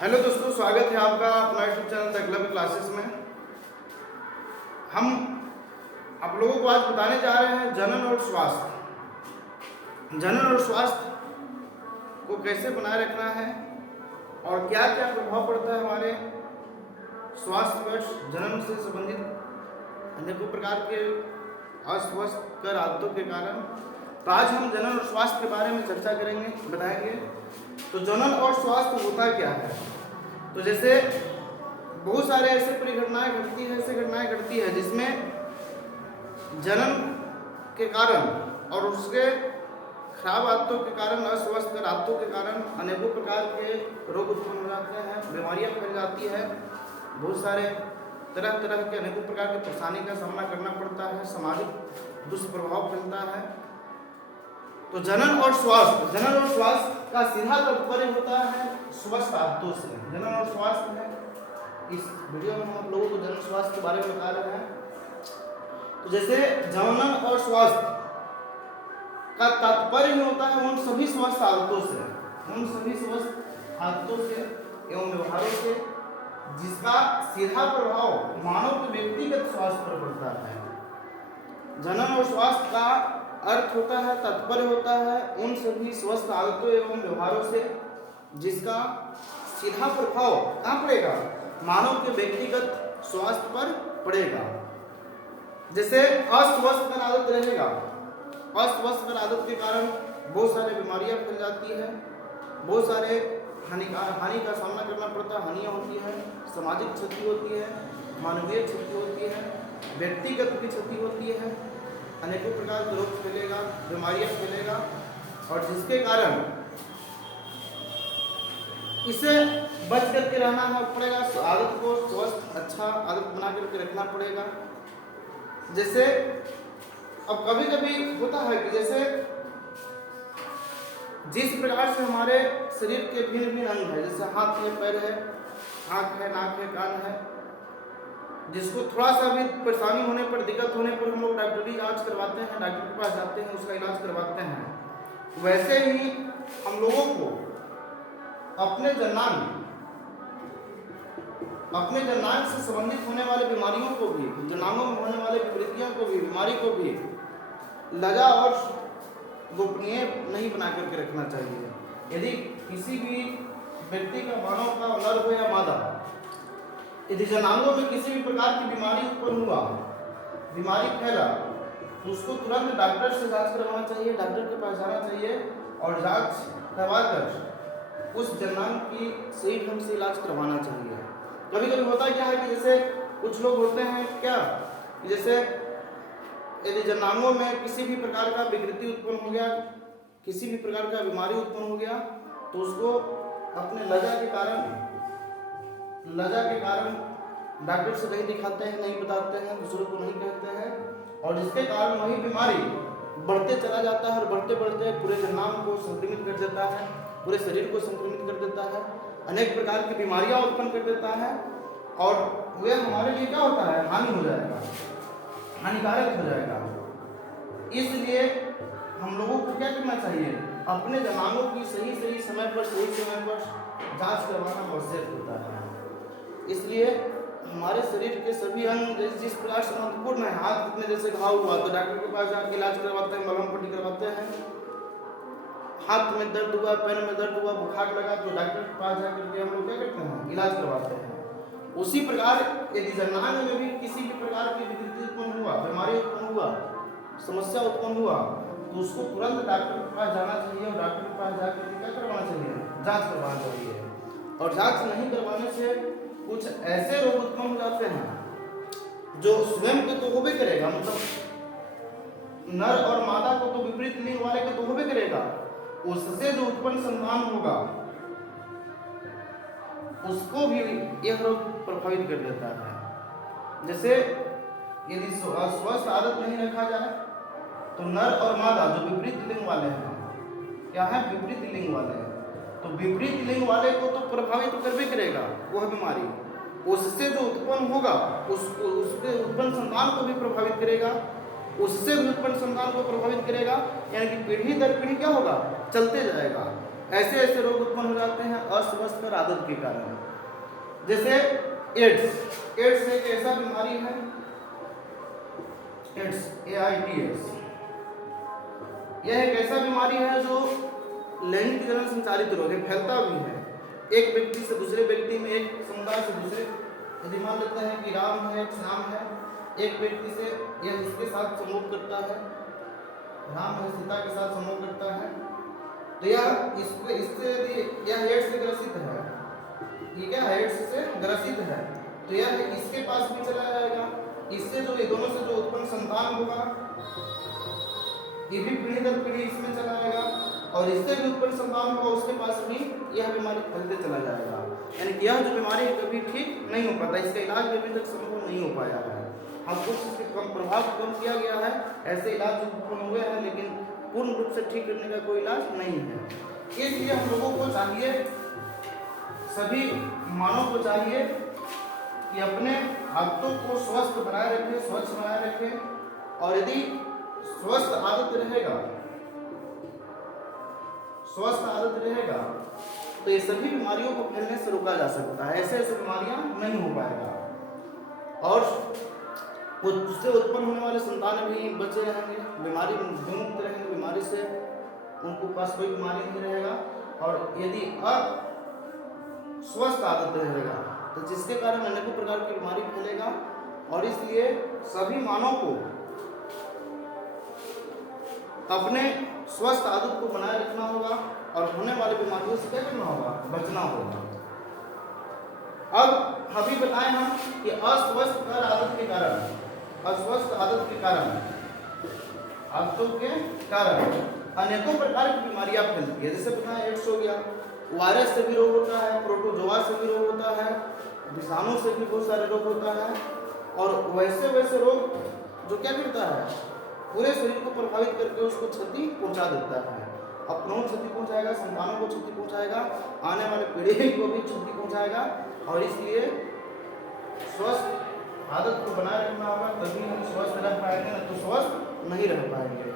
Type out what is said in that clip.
Hello दोस्तों, स्वागत है आपका अपना YouTube channel the club classes में। हम आप लोगों को आज बताने जा रहे हैं जनन और स्वास्थ्य। जनन और स्वास्थ्य को कैसे बनाए रखना है और क्या क्या प्रभाव पड़ता है हमारे स्वास्थ्य पर जनन से संबंधित अनेकों प्रकार के अस्वस्थकर आदतों के कारण। तो आज हम जनन और स्वास्थ्य के बारे में चर्चा करेंगे, बताएंगे। तो जनन और स्वास्थ्य होता क्या है? तो जैसे बहुत सारे ऐसे परिघटनाएं घटती है जिसमें जनन के कारण और उसके खराब आदतों के कारण, अस्वस्थ आदतों के कारण अनेकों प्रकार के रोग उत्पन्न हो जाते हैं, बीमारियां फैल जाती है, बहुत सारे तरह तरह के अनेकों प्रकार की परेशानी का सामना करना पड़ता है, सामाजिक दुष्प्रभाव फैलता है। तो जनन और स्वास्थ्य का सीधा तात्पर्य होता है स्वस्थ आदतों से। जनन और स्वास्थ्य है, इस वीडियो में हम आप लोगों को जनन स्वास्थ्य के बारे में बता रहे हैं। तो जैसे जनन और स्वास्थ्य का तात्पर्य होता है उन सभी स्वस्थ आदतों से एवं व्यवहारों से जिसका सीधा प्रभाव मानव के व्यक्तिगत स्वास्थ्य पर पड़ता है। जनन और स्वास्थ्य का अर्थ होता है, तात्पर्य होता है उन सभी स्वस्थ आदतों एवं व्यवहारों से जिसका सीधा प्रभाव कहाँ पड़ेगा? मानव के व्यक्तिगत स्वास्थ्य पर पड़ेगा। जैसे अस्वस्थकर आदत रहेगा, अस्वस्थकर आदत के कारण बहुत सारे बीमारियां फैल जाती है, बहुत सारे हानि का सामना करना पड़ता है, हानियाँ होती है, सामाजिक क्षति होती है, मानवीय क्षति होती है, व्यक्तिगत भी क्षति होती है, अनेकों प्रकार के रोग फैलेगा, बीमारियां फैलेगा। और जिसके कारण इसे बच करके रहना पड़ेगा, आदत को स्वस्थ अच्छा आदत बना करके रखना पड़ेगा। जैसे अब कभी कभी होता है कि जैसे जिस प्रकार से हमारे शरीर के भिन्न भिन्न अंग है, जैसे हाथ है, पैर है, आँख है, नाक है, कान है, जिसको थोड़ा सा भी परेशानी होने पर, दिक्कत होने पर हम लोग डॉक्टरी इलाज करवाते हैं, डॉक्टर के पास जाते हैं, उसका इलाज करवाते हैं। वैसे ही हम लोगों को अपने जन्नांग से संबंधित होने वाले बीमारियों को भी, जन्नांगों में होने वाले विकृतियों को भी, बीमारी को भी लगा और गोपनीय नहीं बना करके रखना चाहिए। यदि किसी भी व्यक्ति का, मानव का, नर हो या मादा, यदि जनांगों में किसी भी प्रकार की बीमारी उत्पन्न हुआ, बीमारी फैला, तो उसको तुरंत डॉक्टर से जांच करवाना चाहिए, डॉक्टर के पास जाना चाहिए और जांच करवाकर उस जनांग की सही ढंग से इलाज करवाना चाहिए। कभी कभी होता क्या है कि जैसे कुछ लोग होते हैं क्या, जैसे यदि जनांगों में किसी भी प्रकार का विकृति उत्पन्न हो गया, किसी भी प्रकार का बीमारी उत्पन्न हो गया, तो उसको अपने लजा के कारण डॉक्टर से नहीं दिखाते हैं, नहीं बताते हैं, दूसरों को नहीं कहते हैं, और जिसके कारण वही बीमारी बढ़ते चला जाता है और बढ़ते बढ़ते पूरे जन्नांग को संक्रमित कर देता है, पूरे शरीर को संक्रमित कर देता है, अनेक प्रकार की बीमारियां उत्पन्न कर देता है, और वह हमारे लिए क्या होता है? हानि हो जाएगा, हानिकारक हो जाएगा। इसलिए हम लोगों को क्या करना चाहिए? अपने जन्नांगों की सही समय पर जांच करवाना आवश्यक होता है। इसलिए हमारे शरीर के सभी अंग जिस प्रकार से महत्वपूर्ण है, हाथ में जैसे घाव हुआ तो डॉक्टर के पास जाकर इलाज करवाते हैं, मलहम पट्टी करवाते हैं। हाथ में दर्द हुआ, पैर में दर्द हुआ, बुखार लगा तो डॉक्टर के पास जाकर के हम लोग क्या करते हैं? इलाज करवाते हैं। उसी प्रकार यदि जन्नांग में भी किसी भी प्रकार की विकृति उत्पन्न हुआ, बीमारी उत्पन्न हुआ, समस्या उत्पन्न हुआ, तो उसको तुरंत डॉक्टर के पास जाना चाहिए और डॉक्टर के पास जाकर के क्या करवाना चाहिए? जांच करवाना चाहिए। और जांच नहीं करवाने से कुछ ऐसे रोग उत्पन्न हो जाते हैं जो स्वयं के तो होबे करेगा, मतलब नर और मादा को तो विपरीत लिंग वाले को तो होबे करेगा, उससे जो उत्पन्न संतान होगा उसको भी यह रोग प्रभावित कर देता है। जैसे यदि स्वस्थ आदत नहीं रखा जाए तो नर और मादा जो विपरीत लिंग वाले हैं, क्या है? विपरीत लिंग वाले हैं, तो विपरीत लिंग वाले को तो प्रभावित करबे करेगा वह बीमारी, उससे जो उत्पन्न होगा उसके उत्पन्न संतान को भी प्रभावित करेगा, उससे भी उत्पन्न संतान को प्रभावित करेगा, यानी कि पीढ़ी दर पीढ़ी क्या होगा, चलते जाएगा। ऐसे ऐसे रोग उत्पन्न हो जाते हैं अस्वस्थकर आदत के कारण। जैसे एड्स एक ऐसा बीमारी है, एड्स AIDS, यह एक ऐसा बीमारी है जो लैंगिक जलन संचालित रोग है, फैलता भी है एक व्यक्ति से दूसरे व्यक्ति में, एक समुदाय से दूसरे। यदि मान लेते हैं कि राम है, श्याम है, एक व्यक्ति से यह इसके साथ संभोग करता है, राम है सीता के साथ संभोग करता है, तो यह इससे यदि यह एड्स से ग्रसित है, ठीक है, एड्स से ग्रसित है, तो यह इसके पास भी चला जाएगा। इससे जो ये दोनों से जो उत्पन्न संतान होगा ये भी पीढ़ी दर पीढ़ी इसमें चला जाएगा, और इससे भी उत्पन्न संतान होगा उसके पास भी यह बीमारी फैलते चला जाएगा। यानी कि यह जो बीमारी है कभी ठीक नहीं हो पाता, इसका इलाज अभी तक संभव नहीं हो पाया है। हम कुछ इसके कम प्रभाव कम किया गया है, ऐसे इलाज उत्पन्न हुए हैं, लेकिन पूर्ण रूप से ठीक करने का कोई इलाज नहीं है। इसलिए हम लोगों को चाहिए, सभी मानव को चाहिए कि अपने आदतों को स्वस्थ बनाए रखें, स्वच्छ बनाए रखें, और यदि स्वस्थ आदत रहेगा तो ये सभी बीमारियों को फैलने से रोका जा सकता है, ऐसे ऐसे बीमारियां नहीं हो पाएगा, और उससे उत्पन्न होने वाले संतान भी बचे रहेंगे, बीमारी विमुक्त रहेंगे, बीमारी से उनको पास कोई बीमारी नहीं रहेगा। और यदि अस्वस्थ आदत रहेगा तो जिसके कारण अनेकों प्रकार की बीमारी फैलेगा, और इसलिए सभी मानव को अपने स्वस्थ आदत को बनाए रखना होगा, और होने वाली बीमारियों से क्या करना होगा, बचना होगा। अब अभी बताएं हम कि अस्वस्थ आदत के कारण आदतों के कारण अनेकों प्रकार की बीमारियां फैलती है। जैसे बताएं एड्स हो गया, वायरस से भी रोग होता है, प्रोटोजोआ से भी रोग होता है, विषाणु से भी बहुत सारे रोग होता है, और वैसे वैसे रोग जो क्या करता है, पूरे शरीर को प्रभावित करके उसको क्षति पहुंचा देता है, अपनों को क्षति पहुंचाएगा, संतानों को क्षति पहुंचाएगा, आने वाले पीढ़ी को भी क्षति पहुंचाएगा। और इसलिए स्वस्थ आदत को बनाए रखना होगा, तभी हम स्वस्थ रह पाएंगे, न तो स्वस्थ नहीं रह पाएंगे।